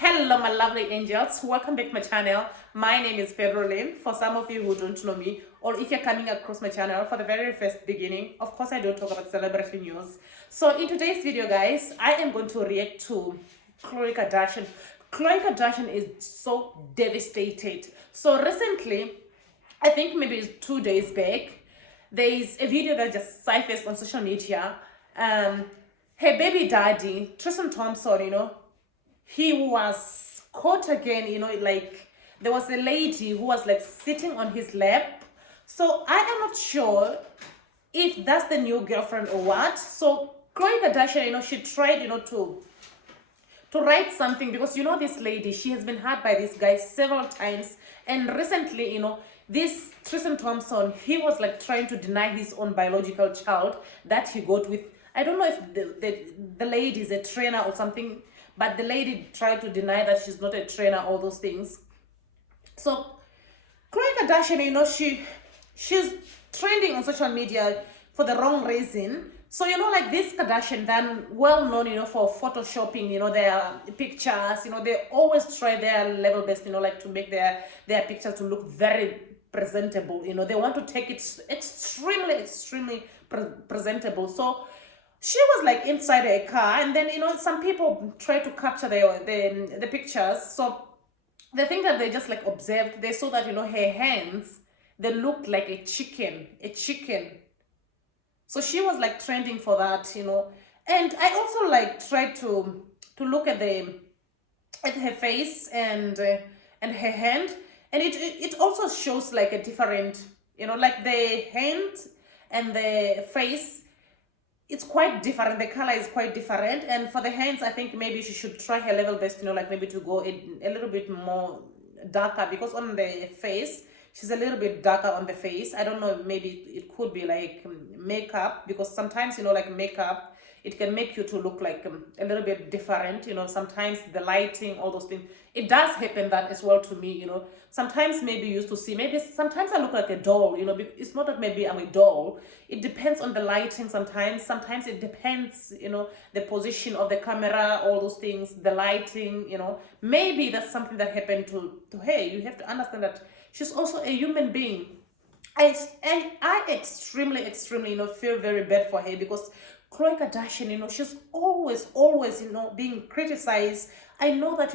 Hello my lovely angels, welcome back to my channel. My name is Pedro Lynn. For some of you who don't know me, or if you're coming across my channel for the very first beginning, of course I don't talk about celebrity news. So in today's video guys, I am going to react to Khloe Kardashian. Khloe Kardashian is so devastated. So recently, I think maybe it's 2 days back, there is a video that just surfaced on social media. Her baby daddy, Tristan Thompson, he was caught again, like there was a lady who was like sitting on his lap. So I am not sure if that's the new girlfriend or what. So Khloe Kardashian, she tried, to write something because this lady, she has been hurt by this guy several times. And recently, this Tristan Thompson, he was like trying to deny his own biological child that he got with, I don't know if the lady is a trainer or something, but the lady tried to deny that she's not a trainer, all those things. So Khloe Kardashian, she's trending on social media for the wrong reason. So, like this Kardashian, then well known, for photoshopping, their pictures, they always try their level best, like to make their pictures to look very presentable. They want to take it extremely presentable. So she was like inside a car, and then some people try to capture the pictures. So the thing that they just like observed, they saw that her hands, they looked like a chicken. So she was like trending for that, and I also like tried to look at her face and her hand, and it also shows like a different, like the hand and the face, it's quite different. The color is quite different. And for the hands, I think maybe she should try her level best, like maybe to go a little bit more darker, because on the face, she's a little bit darker on the face. I don't know, maybe it could be like makeup, because sometimes, like makeup, it can make you to look like a little bit different, sometimes the lighting, all those things. It does happen that as well to me, sometimes maybe you used to see, maybe sometimes I look like a doll, it's not that maybe I'm a doll. It depends on the lighting sometimes it depends, the position of the camera, all those things, the lighting, maybe that's something that happened to her. You have to understand that she's also a human being. I extremely, feel very bad for her, because Khloe Kardashian, she's always, being criticized. I know that,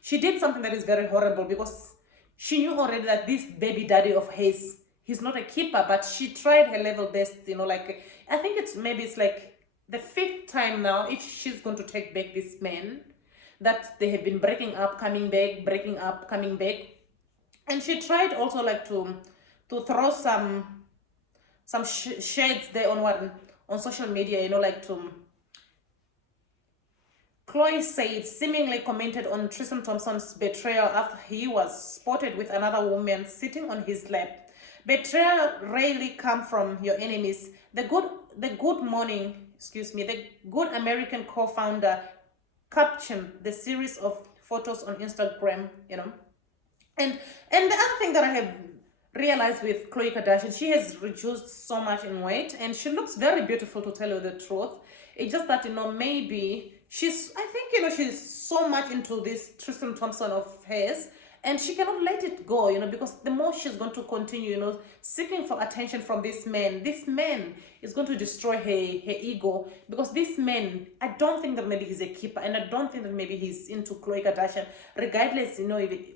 she did something that is very horrible, because she knew already that this baby daddy of his, he's not a keeper, but she tried her level best, like, I think it's like the 5th time now, if she's going to take back this man, that they have been breaking up, coming back, breaking up, coming back. And she tried also like to throw some shades there on social media, like to Khloe said, seemingly commented on Tristan Thompson's betrayal after he was spotted with another woman sitting on his lap. Betrayal rarely comes from your enemies. The good American co-founder captioned the series of photos on Instagram, And the other thing that I have realized with Khloe Kardashian, she has reduced so much in weight, and she looks very beautiful, to tell you the truth. It's just that, maybe she's so much into this Tristan Thompson of hers, and she cannot let it go, because the more she's going to continue, seeking for attention from this man is going to destroy her ego, because this man, I don't think that maybe he's a keeper, and I don't think that maybe he's into Khloe Kardashian. Regardless,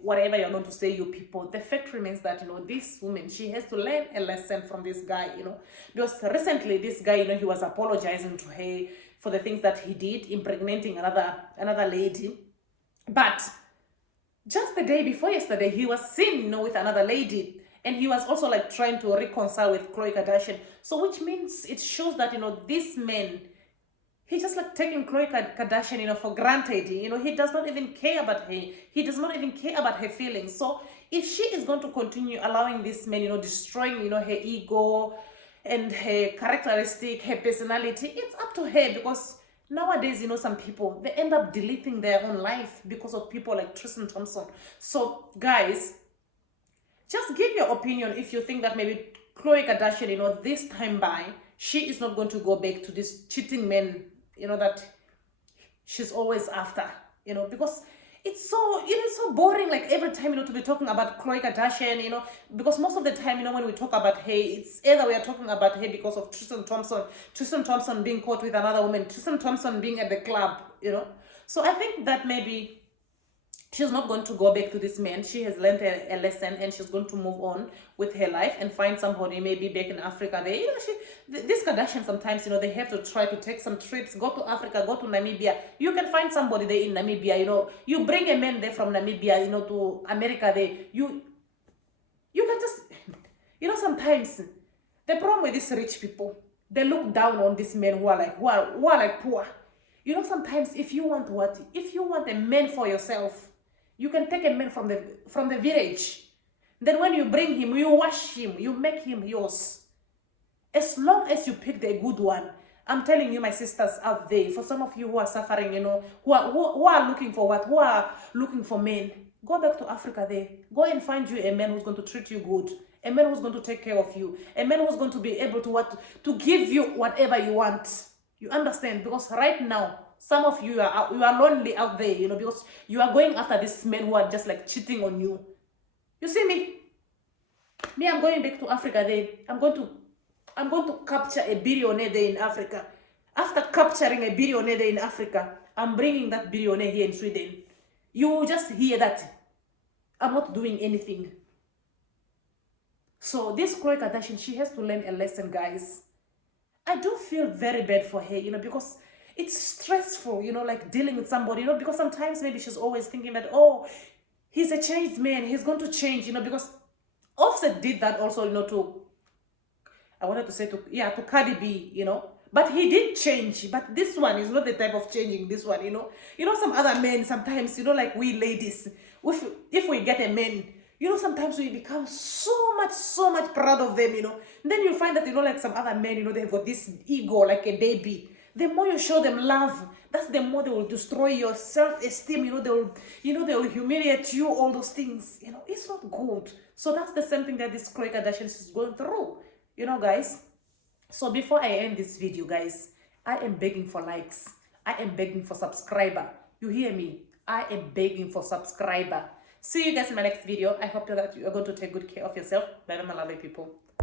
whatever you're going to say, you people, the fact remains that, this woman, she has to learn a lesson from this guy, because recently this guy, he was apologizing to her for the things that he did, impregnating another lady. But just the day before yesterday, he was seen, with another lady, and he was also like trying to reconcile with Khloe Kardashian. So which means it shows that, this man, he just like taking Khloe Kardashian, for granted. He does not even care about her. He does not even care about her feelings. So if she is going to continue allowing this man, destroying, her ego and her characteristic, her personality, it's up to her, because nowadays, some people, they end up deleting their own life because of people like Tristan Thompson. So, guys, just give your opinion if you think that maybe Khloe Kardashian, this time by, she is not going to go back to this cheating man, that she's always after. because it's so, it's so boring, like every time, to be talking about Khloe Kardashian, because most of the time, when we talk about her, it's either we are talking about her because of Tristan Thompson being caught with another woman, Tristan Thompson being at the club. So I think that maybe she's not going to go back to this man. She has learned a lesson, and she's going to move on with her life and find somebody maybe back in Africa. This Kardashian sometimes, they have to try to take some trips, go to Africa, go to Namibia. You can find somebody there in Namibia, you bring a man there from Namibia, to America there. You can just, sometimes the problem with these rich people, they look down on these men who are like poor. Sometimes if you want a man for yourself, you can take a man from the village. Then when you bring him, you wash him, you make him yours. As long as you pick the good one, I'm telling you, my sisters out there, for some of you who are suffering, who are looking for what? Who are looking for men, go back to Africa there. Go and find you a man who's going to treat you good. A man who's going to take care of you. A man who's going to be able to give you whatever you want. You understand? Because right now, some of you are lonely out there, because you are going after these men who are just like cheating on you. You see me? I'm going back to Africa there. I'm going to capture a billionaire there in Africa. After capturing a billionaire there in Africa, I'm bringing that billionaire here in Sweden. You just hear that I'm not doing anything. So this Khloe Kardashian, she has to learn a lesson, guys. I do feel very bad for her, because it's stressful, like dealing with somebody, because sometimes maybe she's always thinking that, oh, he's a changed man, he's going to change, because Offset did that also, to Cardi B, but he did change. But this one is not the type of changing this one, some other men sometimes, like we ladies, if we get a man, sometimes we become so much proud of them, Then you find that, like some other men, they've got this ego like a baby. The more you show them love, that's the more they will destroy your self-esteem, they will humiliate you, all those things, it's not good. So that's the same thing that this Khloe Kardashian is going through, guys. So before I end this video, guys, I am begging for likes. I am begging for subscriber. You hear me? I am begging for subscriber. See you guys in my next video. I hope that you are going to take good care of yourself. Bye, my lovely people.